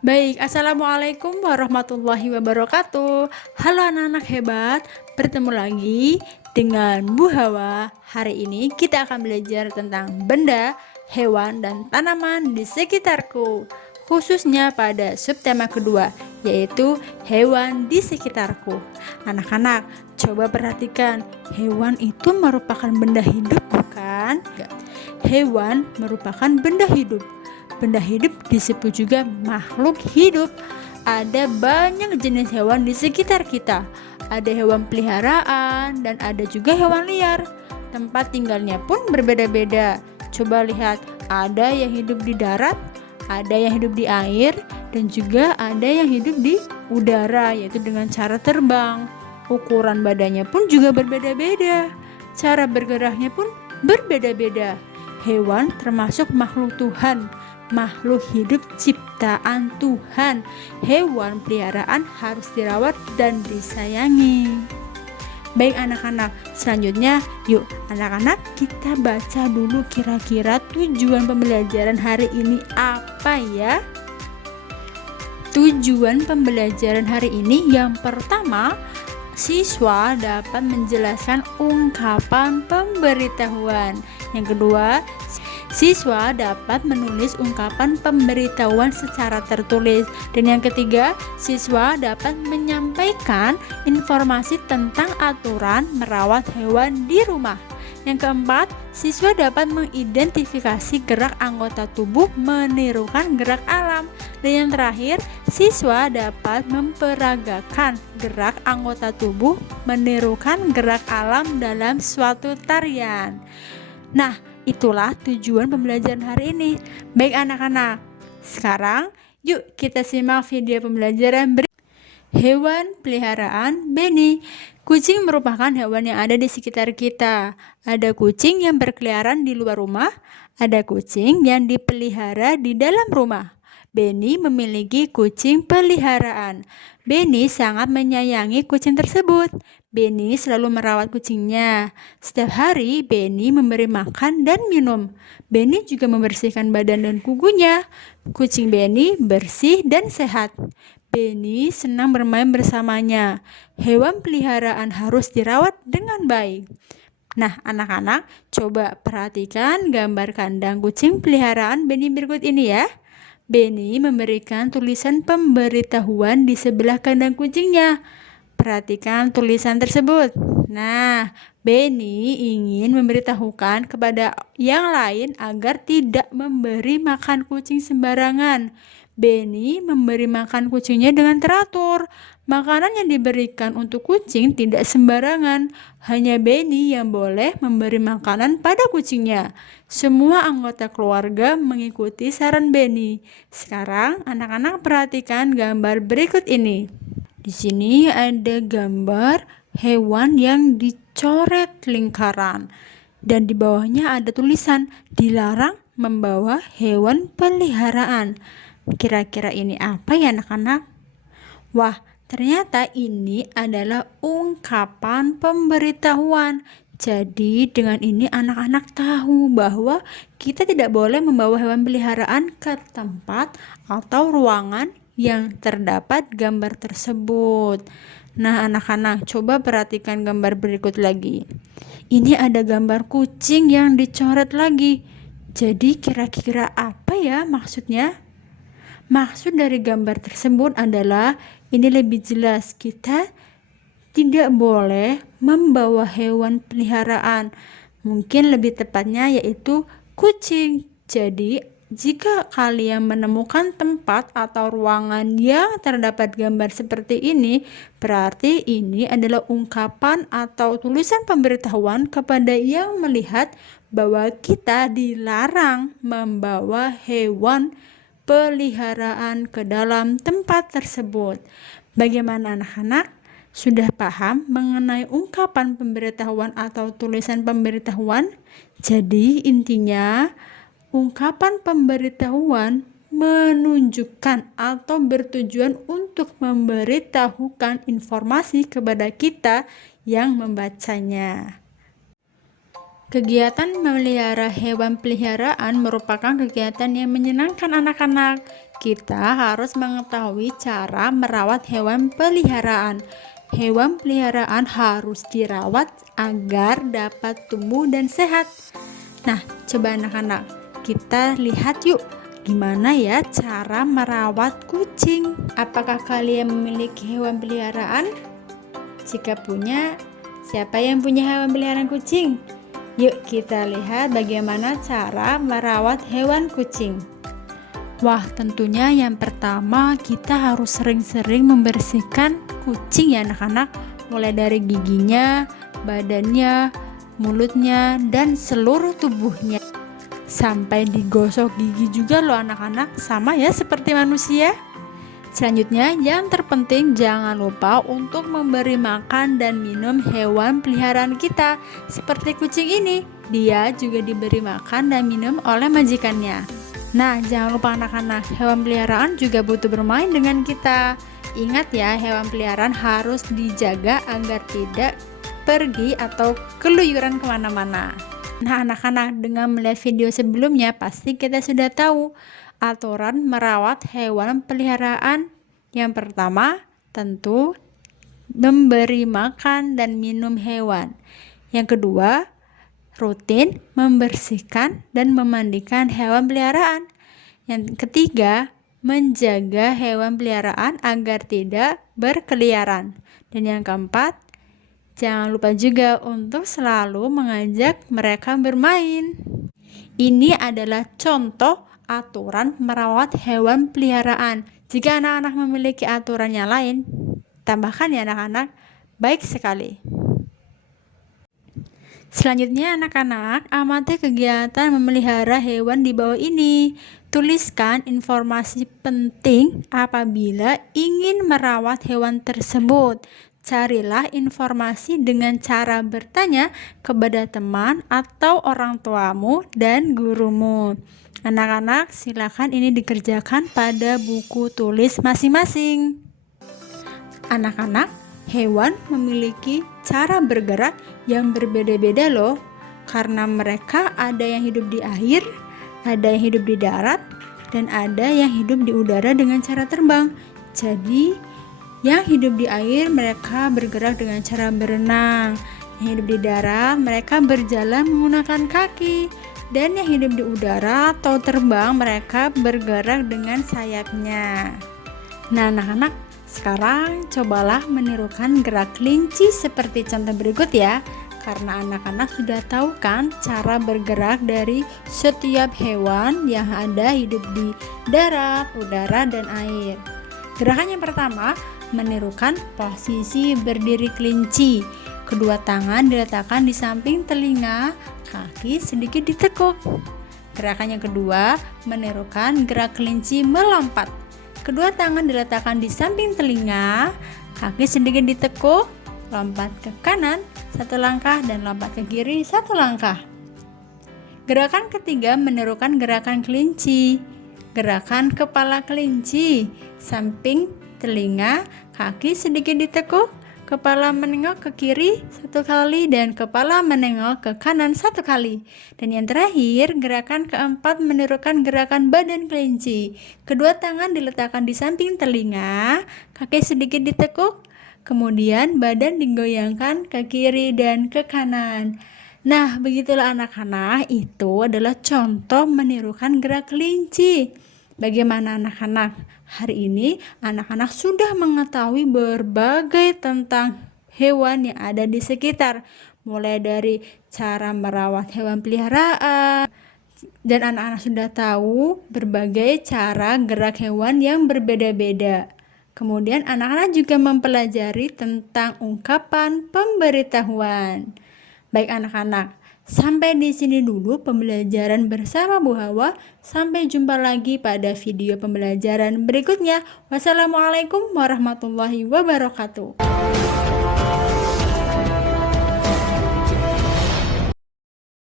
Baik, Assalamualaikum warahmatullahi wabarakatuh. Halo anak-anak hebat, bertemu lagi dengan Bu Hawa. Hari ini kita akan belajar tentang benda, hewan, dan tanaman di sekitarku. Khususnya pada subtema kedua, yaitu hewan di sekitarku. Anak-anak, coba perhatikan, hewan itu merupakan benda hidup bukan? Hewan merupakan benda hidup. Benda hidup disebut juga makhluk hidup. Ada banyak jenis hewan di sekitar kita. Ada hewan peliharaan dan ada juga hewan liar. Tempat tinggalnya pun berbeda-beda. Coba lihat, ada yang hidup di darat, ada yang hidup di air, dan juga ada yang hidup di udara, yaitu dengan cara terbang. Ukuran badannya pun juga berbeda-beda. Cara bergeraknya pun berbeda-beda. Hewan termasuk makhluk Tuhan, makhluk hidup ciptaan Tuhan. Hewan peliharaan harus dirawat dan disayangi. Baik anak-anak, selanjutnya yuk anak-anak kita baca dulu kira-kira tujuan pembelajaran hari ini apa ya? Tujuan pembelajaran hari ini yang pertama, siswa dapat menjelaskan ungkapan pemberitahuan. Yang kedua, siswa dapat menulis ungkapan pemberitahuan secara tertulis. Dan yang ketiga, siswa dapat menyampaikan informasi tentang aturan merawat hewan di rumah. Yang keempat, siswa dapat mengidentifikasi gerak anggota tubuh menirukan gerak alam. Dan yang terakhir, siswa dapat memperagakan gerak anggota tubuh menirukan gerak alam dalam suatu tarian. Nah, itulah tujuan pembelajaran hari ini. Baik anak-anak, sekarang yuk kita simak video pembelajaran berikut. Hewan peliharaan Benny. Kucing merupakan hewan yang ada di sekitar kita. Ada kucing yang berkeliaran di luar rumah, ada kucing yang dipelihara di dalam rumah. Benny memiliki kucing peliharaan. Benny sangat menyayangi kucing tersebut. Benny selalu merawat kucingnya. Setiap hari Benny memberi makan dan minum. Benny juga membersihkan badan dan kukunya. Kucing Benny bersih dan sehat. Benny senang bermain bersamanya. Hewan peliharaan harus dirawat dengan baik. Nah, anak-anak, coba perhatikan gambar kandang kucing peliharaan Benny berikut ini ya. Benny memberikan tulisan pemberitahuan di sebelah kandang kucingnya. Perhatikan tulisan tersebut. Nah, Benny ingin memberitahukan kepada yang lain agar tidak memberi makan kucing sembarangan. Benny memberi makan kucingnya dengan teratur. Makanan yang diberikan untuk kucing tidak sembarangan. Hanya Benny yang boleh memberi makanan pada kucingnya. Semua anggota keluarga mengikuti saran Benny. Sekarang anak-anak perhatikan gambar berikut ini. Di sini ada gambar hewan yang dicoret lingkaran. Dan di bawahnya ada tulisan, dilarang membawa hewan peliharaan. Kira-kira ini apa ya anak-anak? Wah, ternyata ini adalah ungkapan pemberitahuan. Jadi dengan ini anak-anak tahu bahwa kita tidak boleh membawa hewan peliharaan ke tempat atau ruangan yang terdapat gambar tersebut. Nah anak-anak, coba perhatikan gambar berikut lagi. Ini ada gambar kucing yang dicoret lagi. Jadi kira-kira apa ya maksudnya? Maksud dari gambar tersebut adalah ini lebih jelas, kita tidak boleh membawa hewan peliharaan. Mungkin lebih tepatnya yaitu kucing. Jadi jika kalian menemukan tempat atau ruangan yang terdapat gambar seperti ini, berarti ini adalah ungkapan atau tulisan pemberitahuan kepada yang melihat bahwa kita dilarang membawa hewan peliharaan ke dalam tempat tersebut. Bagaimana anak-anak? Sudah paham mengenai ungkapan pemberitahuan atau tulisan pemberitahuan? Jadi intinya, ungkapan pemberitahuan menunjukkan atau bertujuan untuk memberitahukan informasi kepada kita yang membacanya. Kegiatan memelihara hewan peliharaan merupakan kegiatan yang menyenangkan anak-anak. Kita harus mengetahui cara merawat hewan peliharaan. Hewan peliharaan harus dirawat agar dapat tumbuh dan sehat. Nah, coba anak-anak, kita lihat yuk gimana ya cara merawat kucing. Apakah kalian memiliki hewan peliharaan? Jika punya, siapa yang punya hewan peliharaan kucing? Yuk kita lihat bagaimana cara merawat hewan kucing. Wah, tentunya yang pertama kita harus sering-sering membersihkan kucing ya anak-anak, mulai dari giginya, badannya, mulutnya, dan seluruh tubuhnya. Sampai digosok gigi juga loh anak-anak, sama ya seperti manusia. Selanjutnya, yang terpenting jangan lupa untuk memberi makan dan minum hewan peliharaan kita. Seperti kucing ini, dia juga diberi makan dan minum oleh majikannya. Nah, jangan lupa anak-anak, hewan peliharaan juga butuh bermain dengan kita. Ingat ya, hewan peliharaan harus dijaga agar tidak pergi atau keluyuran kemana-mana. Nah, anak-anak, dengan melihat video sebelumnya, pasti kita sudah tahu aturan merawat hewan peliharaan. Yang pertama, tentu memberi makan dan minum hewan. Yang kedua, rutin membersihkan dan memandikan hewan peliharaan. Yang ketiga, menjaga hewan peliharaan agar tidak berkeliaran. Dan yang keempat, jangan lupa juga untuk selalu mengajak mereka bermain. Ini adalah contoh aturan merawat hewan peliharaan. Jika anak-anak memiliki aturan yang lain, tambahkan ya anak-anak. Baik sekali. Selanjutnya anak-anak, amati kegiatan memelihara hewan di bawah ini. Tuliskan informasi penting apabila ingin merawat hewan tersebut. Carilah informasi dengan cara bertanya kepada teman atau orang tuamu dan gurumu. Anak-anak, silakan ini dikerjakan pada buku tulis masing-masing. Anak-anak, hewan memiliki cara bergerak yang berbeda-beda loh. Karena mereka ada yang hidup di air, ada yang hidup di darat, dan ada yang hidup di udara dengan cara terbang. Jadi, yang hidup di air mereka bergerak dengan cara berenang. Yang hidup di darat mereka berjalan menggunakan kaki. Dan yang hidup di udara atau terbang mereka bergerak dengan sayapnya. Nah anak-anak, sekarang cobalah menirukan gerak kelinci seperti contoh berikut ya. Karena anak-anak sudah tahu kan cara bergerak dari setiap hewan yang ada hidup di darat, udara, dan air. Gerakan yang pertama, menirukan posisi berdiri kelinci. Kedua tangan diletakkan di samping telinga, kaki sedikit ditekuk. Gerakan yang kedua, menirukan gerak kelinci melompat. Kedua tangan diletakkan di samping telinga, kaki sedikit ditekuk, lompat ke kanan satu langkah dan lompat ke kiri satu langkah. Gerakan ketiga, menirukan gerakan kelinci. Gerakan kepala kelinci, samping telinga, kaki sedikit ditekuk, kepala menengok ke kiri satu kali dan kepala menengok ke kanan satu kali. Dan yang terakhir, gerakan keempat menirukan gerakan badan kelinci. Kedua tangan diletakkan di samping telinga, kaki sedikit ditekuk, kemudian badan digoyangkan ke kiri dan ke kanan. Nah, begitulah anak-anak, itu adalah contoh menirukan gerak kelinci. Bagaimana anak-anak? Hari ini anak-anak sudah mengetahui berbagai tentang hewan yang ada di sekitar, mulai dari cara merawat hewan peliharaan, dan anak-anak sudah tahu berbagai cara gerak hewan yang berbeda-beda. Kemudian anak-anak juga mempelajari tentang ungkapan pemberitahuan. Baik anak-anak, sampai di sini dulu pembelajaran bersama Bu Hawa. Sampai jumpa lagi pada video pembelajaran berikutnya. Wassalamualaikum warahmatullahi wabarakatuh.